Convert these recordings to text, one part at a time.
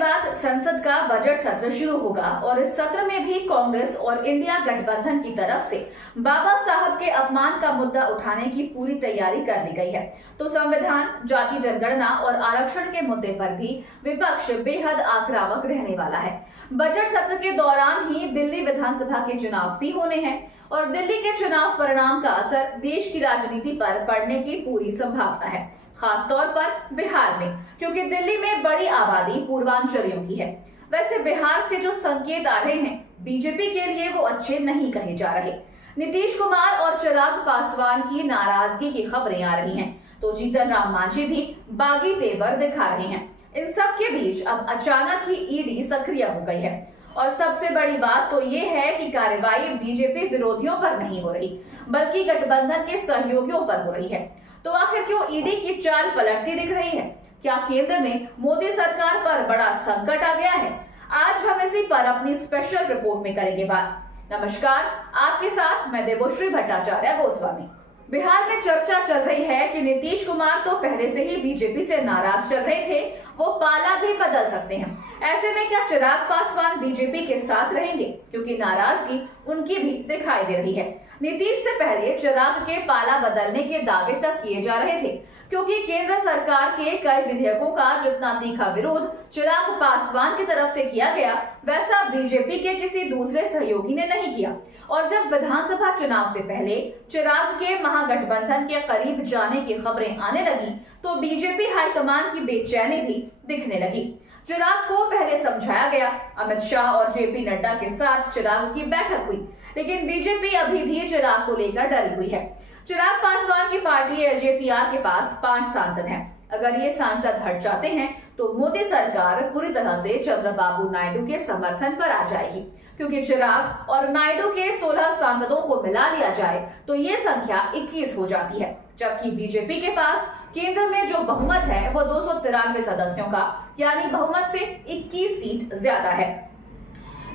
बाद संसद का बजट सत्र शुरू होगा और इस सत्र में भी कांग्रेस और इंडिया गठबंधन की तरफ से बाबा साहब के अपमान का मुद्दा उठाने की पूरी तैयारी कर ली गई है। तो संविधान, जाति जनगणना और आरक्षण के मुद्दे पर भी विपक्ष बेहद आक्रामक रहने वाला है। बजट सत्र के दौरान ही दिल्ली विधानसभा के चुनाव भी होने हैं और दिल्ली के चुनाव परिणाम का असर देश की राजनीति पर पड़ने की पूरी संभावना है, खासतौर पर बिहार में, क्योंकि दिल्ली में बड़ी आबादी पूर्वांचलियों की है। वैसे बिहार से जो संकेत आ रहे हैं बीजेपी के लिए वो अच्छे नहीं कहे जा रहे। नीतीश कुमार और चिराग पासवान की नाराजगी की खबरें आ रही हैं, तो जीतन राम मांझी भी बागी तेवर दिखा रहे हैं। इन सब के बीच अब अचानक ही ईडी सक्रिय हो गई है और सबसे बड़ी बात तो ये है कि कार्रवाई बीजेपी विरोधियों पर नहीं हो रही, बल्कि गठबंधन के सहयोगियों पर हो रही है। तो आखिर क्यों ईडी की चाल पलटती दिख रही है? क्या केंद्र में मोदी सरकार पर बड़ा संकट आ गया है? आज हम इसी पर अपनी स्पेशल रिपोर्ट में करेंगे बात। नमस्कार, आपके साथ मैं देवोश्री भट्टाचार्य गोस्वामी। बिहार में चर्चा चल रही है कि नीतीश कुमार तो पहले से ही बीजेपी से नाराज चल रहे थे, वो पाला भी बदल सकते हैं। ऐसे में क्या चिराग पासवान बीजेपी के साथ रहेंगे? क्योंकि नाराजगी उनकी भी दिखाई दे रही है। नीतीश से पहले चिराग के पाला बदलने के दावे तक किए जा रहे थे, क्योंकि केंद्र सरकार के कई विधेयकों का जितना तीखा विरोध चिराग पासवान की तरफ से किया गया, वैसा बीजेपी के किसी दूसरे सहयोगी ने नहीं किया। और जब विधानसभा चुनाव से पहले चिराग के महागठबंधन के करीब जाने की खबरें आने लगी, तो बीजेपी हाईकमान की बेचैनी भी दिखने लगी। चिराग को पहले समझाया गया, अमित शाह और जेपी नड्डा के साथ चिराग की बैठक हुई, लेकिन बीजेपी अभी भी चिराग को लेकर डरी हुई है। चिराग पासवान की पार्टी एलजेपीआर के पास 5 सांसद हैं। अगर ये सांसद हट जाते हैं तो मोदी सरकार पूरी तरह से चंद्रबाबू नायडू के समर्थन पर आ जाएगी, क्योंकि चिराग और नायडू के 16 सांसदों को मिला लिया जाए तो ये संख्या 21 हो जाती है, जबकि बीजेपी के पास केंद्र में जो बहुमत है वो 293 सदस्यों का, यानी बहुमत से 21 सीट ज्यादा है।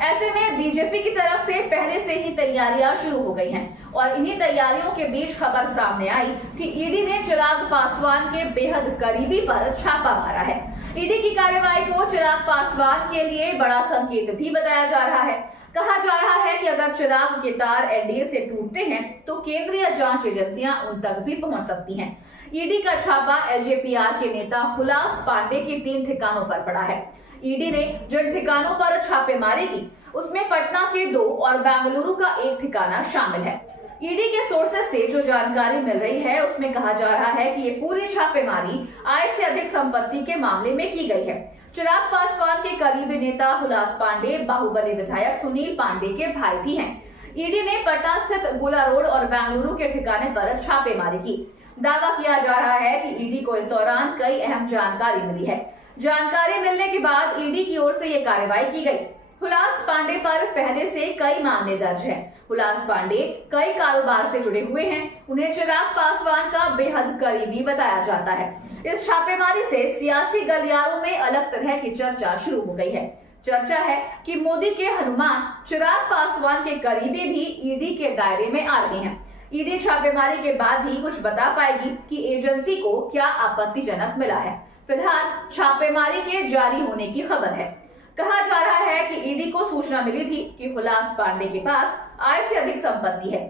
ऐसे में बीजेपी की तरफ से पहले से ही तैयारियां शुरू हो गई हैं और इन्हीं तैयारियों के बीच खबर सामने आई कि ईडी ने चिराग पासवान के बेहद करीबी पर छापा मारा है। ईडी की कार्रवाई को चिराग पासवान के लिए बड़ा संकेत भी बताया जा रहा है। कहा जा रहा है कि अगर चिराग के तार एनडीए से टूटते हैं तो केंद्रीय जांच एजेंसियां उन तक भी पहुंच सकती हैं। ईडी का छापा एलजेपीआर के नेता हुलास पांडे के 3 ठिकानों पर पड़ा है। ईडी ने जिन ठिकानों पर छापेमारी की उसमें पटना के 2 और बेंगलुरु का 1 ठिकाना शामिल है। ईडी के सोर्सेस से जो जानकारी मिल रही है उसमें कहा जा रहा है कि ये पूरी छापेमारी आय से अधिक संपत्ति के मामले में की गई है। चिराग पासवान के करीबी नेता हुलास पांडे बाहुबली विधायक सुनील पांडे के भाई भी हैं। ईडी ने पटना स्थित गोला रोड और बेंगलुरु के ठिकाने पर छापेमारी की। दावा किया जा रहा है कि ईडी को इस दौरान कई अहम जानकारी मिली है। जानकारी मिलने के बाद ईडी की ओर से ये कार्रवाई की गई। हुलास पांडे पर पहले से कई मामले दर्ज हैं। हुलास पांडे कई कारोबार से जुड़े हुए हैं। उन्हें चिराग पासवान का बेहद करीबी बताया जाता है। इस छापेमारी से सियासी गलियारों में अलग तरह की चर्चा शुरू हो गई है। चर्चा है कि मोदी के हनुमान चिराग पासवान के करीबी भी ईडी के दायरे में आ रहे हैं। ईडी छापेमारी के बाद ही कुछ बता पाएगी कि एजेंसी को क्या आपत्तिजनक मिला है। फिलहाल छापेमारी के जारी होने की खबर है। कहा जा रहा है कि ईडी को सूचना मिली थी कि हुलास पांडे के पास आय से अधिक संपत्ति है।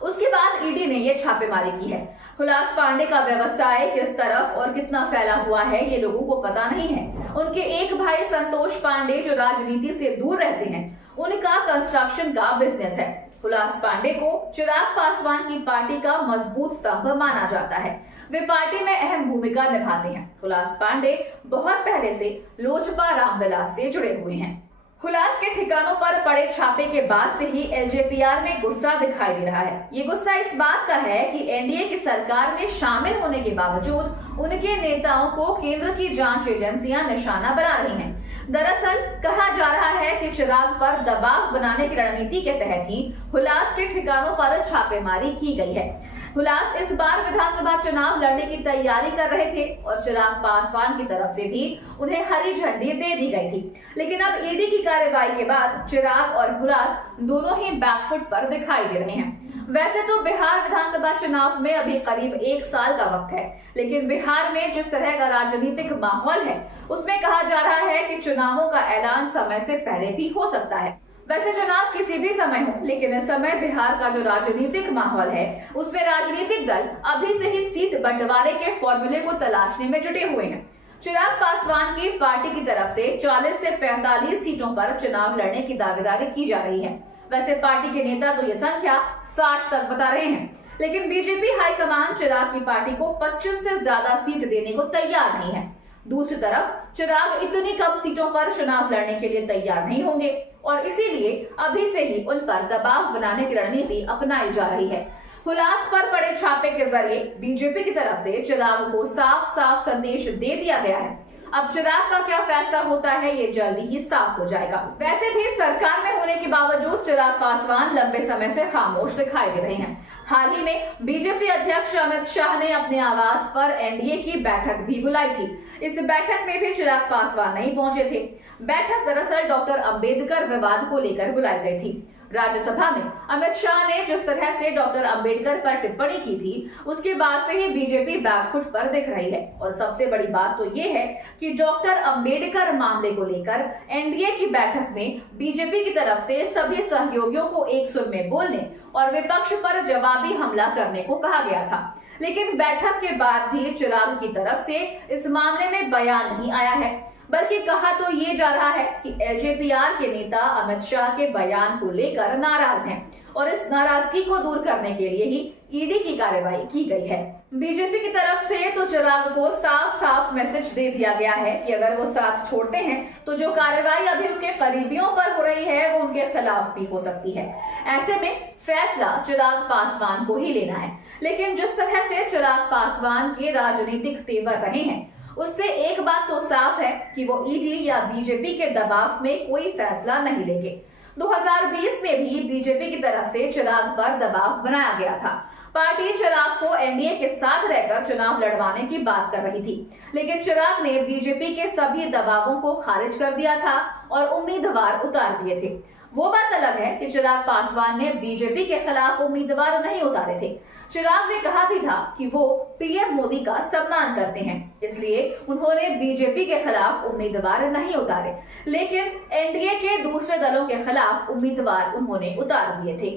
उसके बाद ईडी ने ये छापेमारी की है। हुलास पांडे का व्यवसाय किस तरफ और कितना फैला हुआ है ये लोगों को पता नहीं है। उनके एक भाई संतोष पांडे जो राजनीति से दूर रहते हैं, उनका कंस्ट्रक्शन का बिजनेस है। हुलास पांडे को चिराग पासवान की पार्टी का मजबूत स्तंभ माना जाता है। वे पार्टी में अहम भूमिका निभाते हैं। हुलास पांडे बहुत पहले से लोजपा रामविलास से जुड़े हुए हैं। हुलास के ठिकानों पर पड़े छापे के बाद से ही एलजेपीआर में गुस्सा दिखाई दे रहा है। ये गुस्सा इस बात का है कि एनडीए की सरकार में शामिल होने के बावजूद उनके नेताओं को केंद्र की जांच एजेंसियां निशाना बना रही हैं। दरअसल कहा जा रहा है कि चिराग पर दबाव बनाने की रणनीति के तहत ही हुलास के ठिकानों पर छापेमारी की गई है। हुलास इस बार विधानसभा चुनाव लड़ने की तैयारी कर रहे थे और चिराग पासवान की तरफ से भी उन्हें हरी झंडी दे दी गई थी। लेकिन अब ईडी की कार्रवाई के बाद चिराग और हुलास दोनों ही बैकफुट पर दिखाई दे रहे हैं। वैसे तो बिहार विधानसभा चुनाव में अभी करीब 1 साल का वक्त है, लेकिन बिहार में जिस तरह का राजनीतिक माहौल है उसमें कहा जा रहा है कि चुनावों का ऐलान समय से पहले भी हो सकता है। वैसे चुनाव किसी भी समय हो, लेकिन इस समय बिहार का जो राजनीतिक माहौल है उसमें राजनीतिक दल अभी से ही सीट बंटवारे के फॉर्मूले को तलाशने में जुटे हुए हैं। चिराग पासवान की पार्टी की तरफ से 40 से 45 सीटों पर चुनाव लड़ने की दावेदारी की जा रही है। वैसे पार्टी के नेता तो ये संख्या 60 तक बता रहे हैं, लेकिन बीजेपी हाईकमान चिराग की पार्टी को 25 से ज्यादा सीट देने को तैयार नहीं है। दूसरी तरफ चिराग इतनी कम सीटों पर चुनाव लड़ने के लिए तैयार नहीं होंगे और इसीलिए अभी से ही उन पर दबाव बनाने की रणनीति अपनाई जा रही है। हुलास पर पड़े छापे के जरिए बीजेपी की तरफ से चिराग को साफ साफ संदेश दे दिया गया है। अब चिराग का क्या फैसला होता है ये जल्दी ही साफ हो जाएगा। वैसे भी सरकार में होने के बावजूद चिराग पासवान लंबे समय से खामोश दिखाई दे रहे हैं। हाल ही में बीजेपी अध्यक्ष अमित शाह ने अपने आवास पर एनडीए की बैठक भी बुलाई थी। इस बैठक में भी चिराग पासवान नहीं पहुंचे थे। बैठक दरअसल डॉक्टर अंबेडकर विवाद को लेकर बुलाई गई थी। राज्यसभा में अमित शाह ने जिस तरह से डॉक्टर अंबेडकर पर टिप्पणी की थी उसके बाद से ही बीजेपी बैकफुट पर दिख रही है। और सबसे बड़ी बात तो ये है कि डॉक्टर अंबेडकर मामले को लेकर एनडीए की बैठक में बीजेपी की तरफ से सभी सहयोगियों को एक सुर में बोलने और विपक्ष पर जवाबी हमला करने को कहा गया था। लेकिन बैठक के बाद भी चिराग की तरफ से इस मामले में बयान नहीं आया है, बल्कि कहा तो ये जा रहा है कि एलजेपीआर के नेता अमित शाह के बयान को लेकर नाराज हैं और इस नाराजगी को दूर करने के लिए ही ईडी की कार्रवाई की गई है। बीजेपी की तरफ से तो चिराग को साफ साफ मैसेज दे दिया गया है कि अगर वो साथ छोड़ते हैं तो जो कार्रवाई अभी उनके करीबियों पर हो रही है वो उनके खिलाफ भी हो सकती है। ऐसे में फैसला चिराग पासवान को ही लेना है। लेकिन जिस तरह से चिराग पासवान के राजनीतिक तेवर रहे हैं उससे एक बात तो साफ है कि वो ईडी या बीजेपी के दबाव में कोई फैसला नहीं लेंगे। 2020 में भी बीजेपी की तरफ से चिराग पर दबाव बनाया गया था। पार्टी चिराग को एनडीए के साथ रहकर चुनाव लड़वाने की बात कर रही थी, लेकिन चिराग ने बीजेपी के सभी दबावों को खारिज कर दिया था और उम्मीदवार उतार दिए थे। वो बात अलग है कि चिराग पासवान ने बीजेपी के खिलाफ उम्मीदवार नहीं उतारे थे। चिराग ने कहा भी था कि वो पीएम मोदी का सम्मान करते हैं, इसलिए उन्होंने बीजेपी के खिलाफ उम्मीदवार नहीं उतारे, लेकिन एनडीए के दूसरे दलों के खिलाफ उम्मीदवार उन्होंने उतार दिए थे।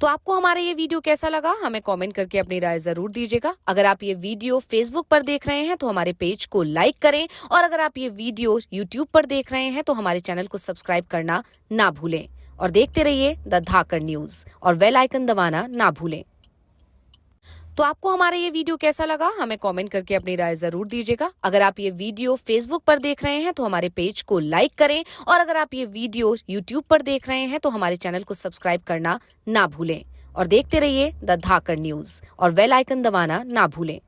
तो आपको हमारा ये वीडियो कैसा लगा हमें कमेंट करके अपनी राय जरूर दीजिएगा। अगर आप ये वीडियो फेसबुक पर देख रहे हैं तो हमारे पेज को लाइक करें और अगर आप ये वीडियो यूट्यूब पर देख रहे हैं तो हमारे चैनल को सब्सक्राइब करना ना भूलें और देखते रहिए द धाकड़ न्यूज और बेल आइकन दबाना ना भूलें। तो आपको हमारा ये वीडियो कैसा लगा हमें कमेंट करके अपनी राय जरूर दीजिएगा। अगर आप ये वीडियो फेसबुक पर देख रहे हैं तो हमारे पेज को लाइक करें और अगर आप ये वीडियो यूट्यूब पर देख रहे हैं तो हमारे चैनल को सब्सक्राइब करना ना भूलें और देखते रहिए द धाकड़ न्यूज और बेल आइकन दबाना ना भूलें।